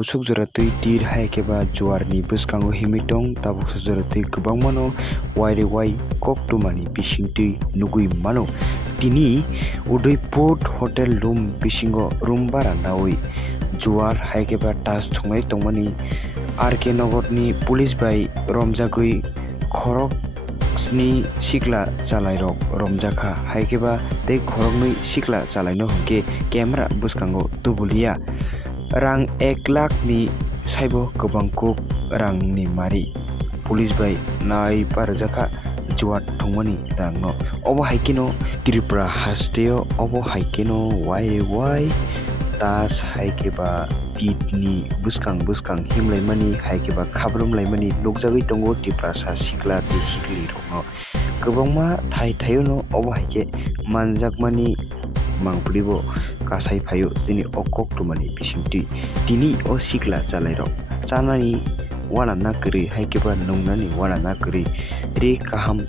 pusuk joratui tir hai keba juwar ni bwskango himitong tabuk joratui kwbangmano waire wai koktumani bisingtui nugui mano. Tini udui port hotel room bisingo room bara nawi juwar hai keba Tass thungnai tongmani RK Nagar ni police bai romjagui Khorok ni sikla chalai rok Manjakha hai keba tei Khorok ni sikla chalai no hingke camera bwskango tubulia rang 1 lakh ni saibo Khwbang kuk rang ni mari police bai nai parjaka Juward Thungwi rangno obo haikino Tripura hasteo obo haikino waire wai Tass haikeba titni bwskang himlaimani haikeba khabrumlaimani nukjagui tongo Tiprasa sikla tei sikli rokno kwbangma thaiono obo haike manjakmani mangpilibo kasai phaio jini okoktumani bisingtui tini o sikla chalai rok chanani wana nakri haikeba nungnani wana nakri ri kaham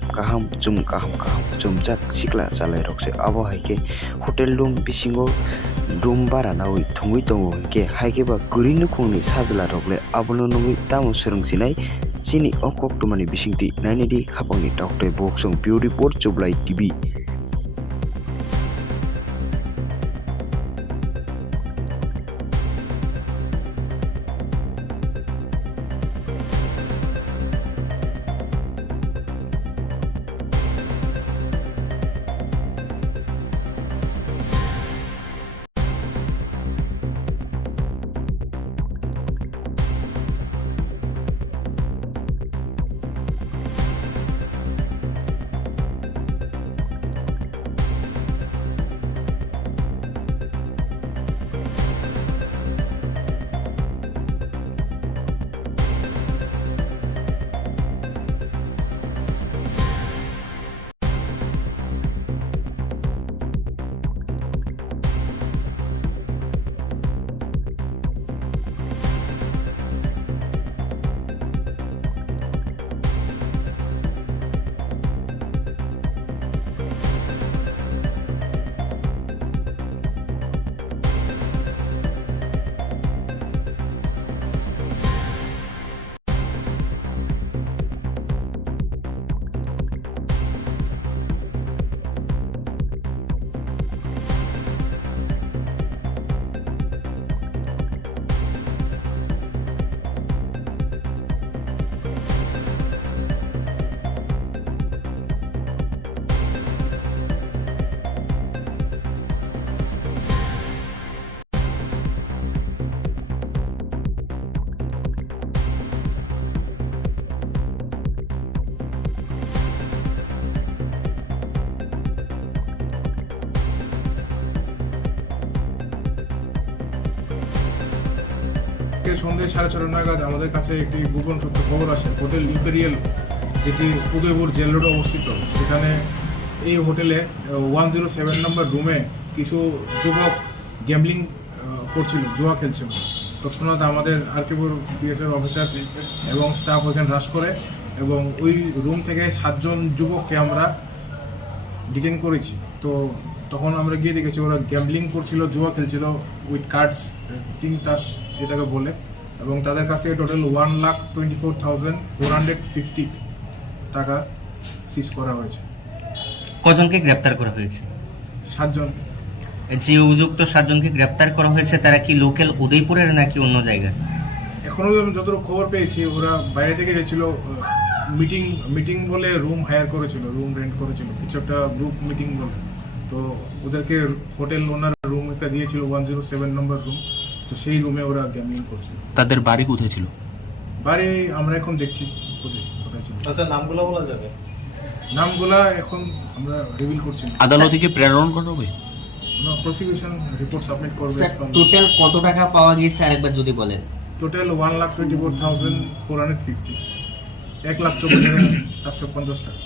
chumjak sikla chalai rok se abo haike hotel room bisingo room bara nawi thungwi tongo hingke haikeba guri nukhungni sajla rogle abono nungui tamo srungsinai chini okoktumani bisingti nainedi khapangni doctor boksong pure report CHWBALAI TV. সন্ধ্যে 6:30 নাগাদ আমাদের কাছে একটি গোপন সূত্র খবর আসে hotel imperial যেটি উদয়পুর জেল রোডে অবস্থিত সেখানে এই হোটেলে 107 নম্বর রুমে কিছু যুবক গ্যাম্বলিং করছিল জুয়া খেলছিল তৎক্ষণাৎ আমাদের আরকেপুর বিএসএফ অফিসার এবং স্টাফ ওখানে রাশ করে এবং ওই রুম থেকে 7 জন যুবককে আমরা ডিটেইন করেছি তো তখন আমরা গিয়ে দেখেছি ওরা গ্যাম্বলিং করছিল জুয়া খেলছিল উইথ কার্ডস টিং তাস যেটাকে বলে এবং তাদের কাছে টোটাল 1,24,450 টাকা সিজ করা হয়েছে। কজনকে গ্রেপ্তার করা হয়েছে? 7 জন। যে অভিযুক্ত 7 জনকে গ্রেপ্তার করা হয়েছে তারা কি লোকাল উদয়পুরের নাকি অন্য জায়গায়? এখনো যতটুকু খবর পেয়েছি ওরা বাইরে থেকে গেছিল মিটিং বলে রুম হায়ার করেছিল রুম রেন্ট করেছিল কিছু একটা গ্রুপ মিটিং বলে তো ওদেরকে হোটেল ওনার রুম একটা দিয়েছিল 107 নম্বর রুম তো সেই রুমে ওরা গ্যাম্বলিং করছিল। তাদের বাড়ি কোথায় ছিল? বাড়ি আমরা এখন দেখছি কোথায় ছিল। আচ্ছা নামগুলো বলা যাবে? নামগুলা এখন আমরা রিভিল করছি। আদালতে কি প্রেরণ করা হবে? না, প্রসিকিউশন রিপোর্ট সাবমিট করবে। টোটাল কত টাকা পাওয়া গিয়েছে আরেকবার যদি বলেন? টোটাল 1,24,450 1,24,450 টাকা।